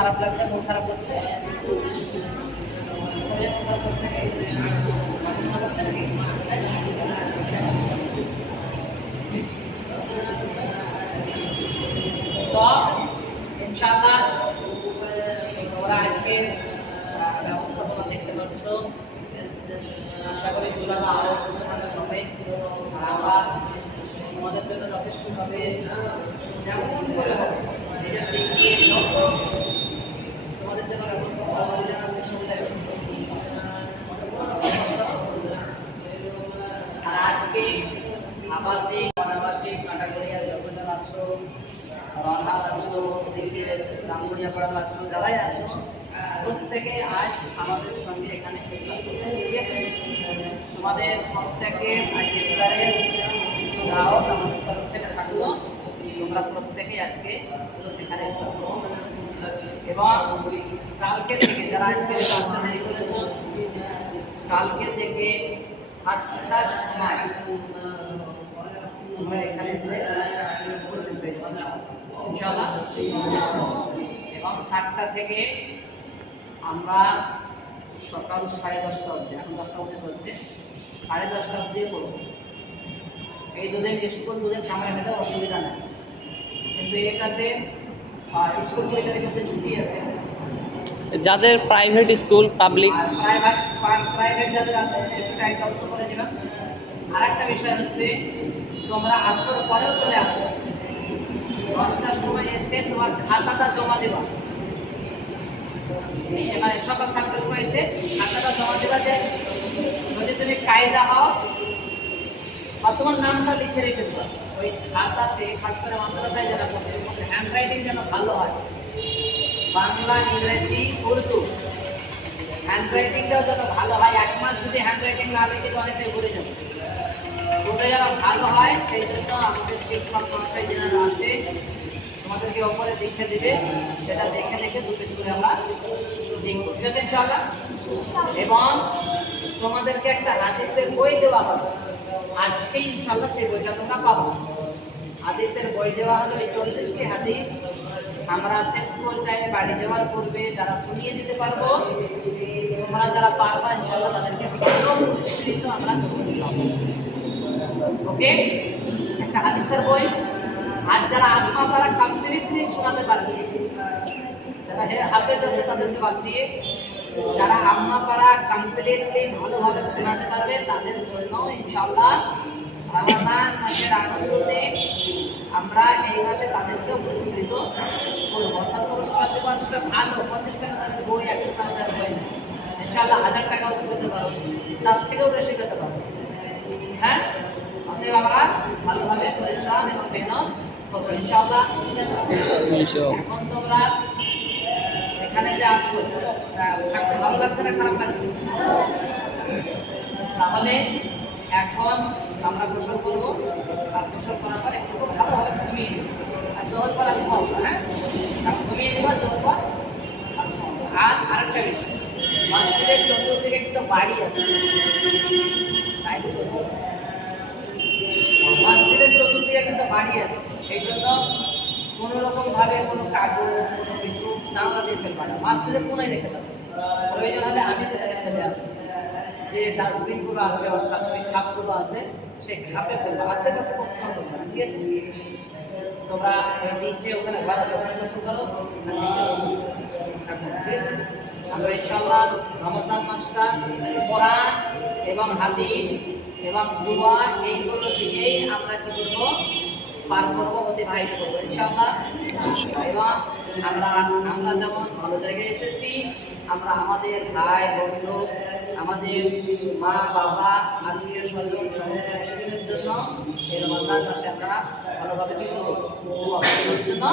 খারাপ লাগছে, মন খারাপ খারাপ তো, ইনশাআল্লাহ, তোমরা আজকে ব্যবস্থাপনা দেখতে পাচ্ছ। আশা করি ইনশাআল্লাহ আরও ভালো হবে। তোমাদের জন্য যথেষ্ট হবে যেমন করে হোক নিজের দিক দিয়ে যত তোমাদের জন্য ব্যবস্থা করা হবে যেন সে সুবিধা ব্যবস্থা করি। তোমাদের কোনো কষ্ট হবে না। আর আজকে আবাসিক অনাবাসিক কাটাগড়িয়া জগন্নাথ আছো রনহাল আছো দিল্লি গাঙ্গুড়িয়া পাড়া আছো, যারাই প্রত্যেকে আজ আমাদের সঙ্গে এখানে তোমাদের প্রত্যেকে আজ ইফতারের থাকল। তোমরা প্রত্যেকে আজকে এখানে এবং কালকে থেকে যারা আজকে রাস্তা দেরি করেছ, কালকে থেকে সাতটার সময় উপস্থিত এবং সাতটা থেকে আমরা সকাল সাড়ে দশটা অবধি এখন দশটা অবধি হচ্ছে সাড়ে দশটা অবধি করব। এই দুদিন স্কুল দুদিন সময় হলে অসুবিধা নেই। কিন্তু এটাতে স্কুল পরীক্ষার মধ্যে ছুটি আছে। যাদের private school public private private যাদের আছে একটু উত্তর করে দেবেন। আর একটা বিষয় হচ্ছে তোমরা আসর পরেও চলে আসো। দশটার সময় এসে তোমার খাতাটা জমা দেবা। মানে সকাল সাতটার সময় এসে খাতাটা জমা দেবা যে, যদি তুমি কায়দা হও, বা তোমার নামটা লিখে রেখে দেবা। ওই খাতাতে খাস করে মাদ্রাসায় যারা পড়ছে হ্যান্ড রাইটিং যেন ভালো হয়। বাংলা, ইংরেজি, উর্দু। হ্যান্ড রাইটিংটাও যেন ভালো হয়। এক মাস যদি হ্যান্ড রাইটিং না লিখে তো অনেকটাই ভুলে যাবে। ওটা যেন ভালো হয়, সেই জন্য আমাদের শিক্ষক যারা আছে, তোমাদেরকে ওপরে দেখে দেবে। সেটা দেখে দেখে দুটো করে আমরা লিখব ঠিক আছে এবং তোমাদেরকে একটা হাদিসের বই দেওয়া হবে। আজকেই ইনশাআল্লাহ সেই বইটা তোমরা পাবো। হাদিসের বই দেওয়া হলো এই চল্লিশটি হাদিস। আমরা শেষ পর্যায়ে বাড়ি যাওয়ার পূর্বে যারা শুনিয়ে দিতে পারব, তোমরা যারা পারবা ইনশাআল্লাহ তাদেরকে আমরা। ওকে? একটা হাদিসের বই। আর যারা আত্মা পারা কমপ্লিটলি শোনাতে পারবে তাদেরকে দিয়ে, যারা আম্মা পারা ভালোভাবে শোনাতে পারবে, তাদের জন্য ইনশাআল্লাহ রমাদান মাসের আনন্দতে আমরা এই মাসে তাদেরকেও পুরস্কৃত করব। অর্থাৎ পুরস্কার দেবো সেটা ভালো পঞ্চাশ টাকা তাদের বই, একশো টাকা তার বই না। হাজার টাকাও পেতে পারো। তার থেকেও বেশি পেতে পারো। হ্যাঁ? অতএব আমরা ভালোভাবে পরিশ্রম এবং মেহনত করব ইনশাআল্লাহ এখন তোমরা এখানে যে আছো থাকতে ভালো লাগছে না খারাপ লাগছে? তাহলে এখন আমরা গোসল করব। আর গোসল করার পর একটু ভালোভাবে ঘুমিয়ে। আর জল পর আমি ঘুমাবো হ্যাঁ ঘুমিয়ে নেবা জল পর আর আরেকটা বিষয় মসজিদের চতুর্দিকে কিন্তু বাড়ি আছে। তাই কিন্তু বাড়ি আছে। সেই জন্য কোনো রকম ভাবে কোনো কাগজ কোনো কিছু জানলা দিয়ে ফেলবে না। মসজিদের কোনায় রেখে দেবে প্রয়োজন হলে আমি সেটাকে ফেলে আসব। যে ডাস্টবিনগুলো আছে অর্থাৎ ওই খাপগুলো আছে সেই খাপে ফেলবে। আশেপাশে কখনো করবে না ঠিক আছে? তোমরা ওই নিচে ওখানে ঘর আছে ওখানে গোসল করো আর নিচে থাকো, ঠিক আছে? আমরা ইনশাআল্লাহ রমজান মাসটা কোরআন এবং হাদিস এবং দোয়া এইগুলো দিয়েই আমরা কি করব? পার করব অতিবাহিত করব, ইনশাআল্লাহ। এবং আমরা আমরা যেমন ভালো জায়গায় এসেছি, আমরা আমাদের ভাই, বন্ধু, আমাদের মা, বাবা, আত্মীয় স্বজন, সমস্ত মুসলিমের জন্য এই রমজান মাসে আমরা ভালোভাবে কি করব? জন্য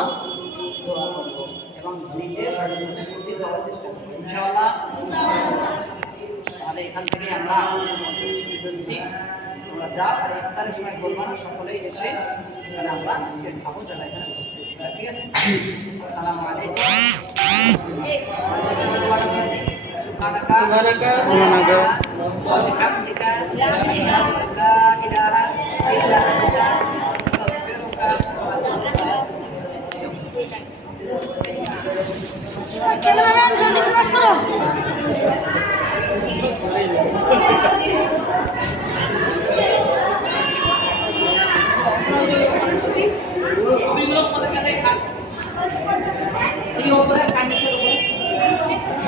দোয়া করব এবং নিজে সঠিকভাবে প্রতি চেষ্টা করব, ইনশাআল্লাহ। তাহলে এখান থেকে আমরা আমাদের ছুটি দিচ্ছি তোমরা যাও আর ইফতারের সময় বলবো না সকলেই এসে এখানে আমরা আজকে খাবো যারা এখানে উপস্থিত ছিল ঠিক আছে আসসালামু আলাইকুম سبحانك سبحانك سبحانك وبحمدك أشهد أن لا إله إلا أنت أستغفرك وأتوب إليك ক্যামেরাম্যান জলদি ক্লাস করো いいね。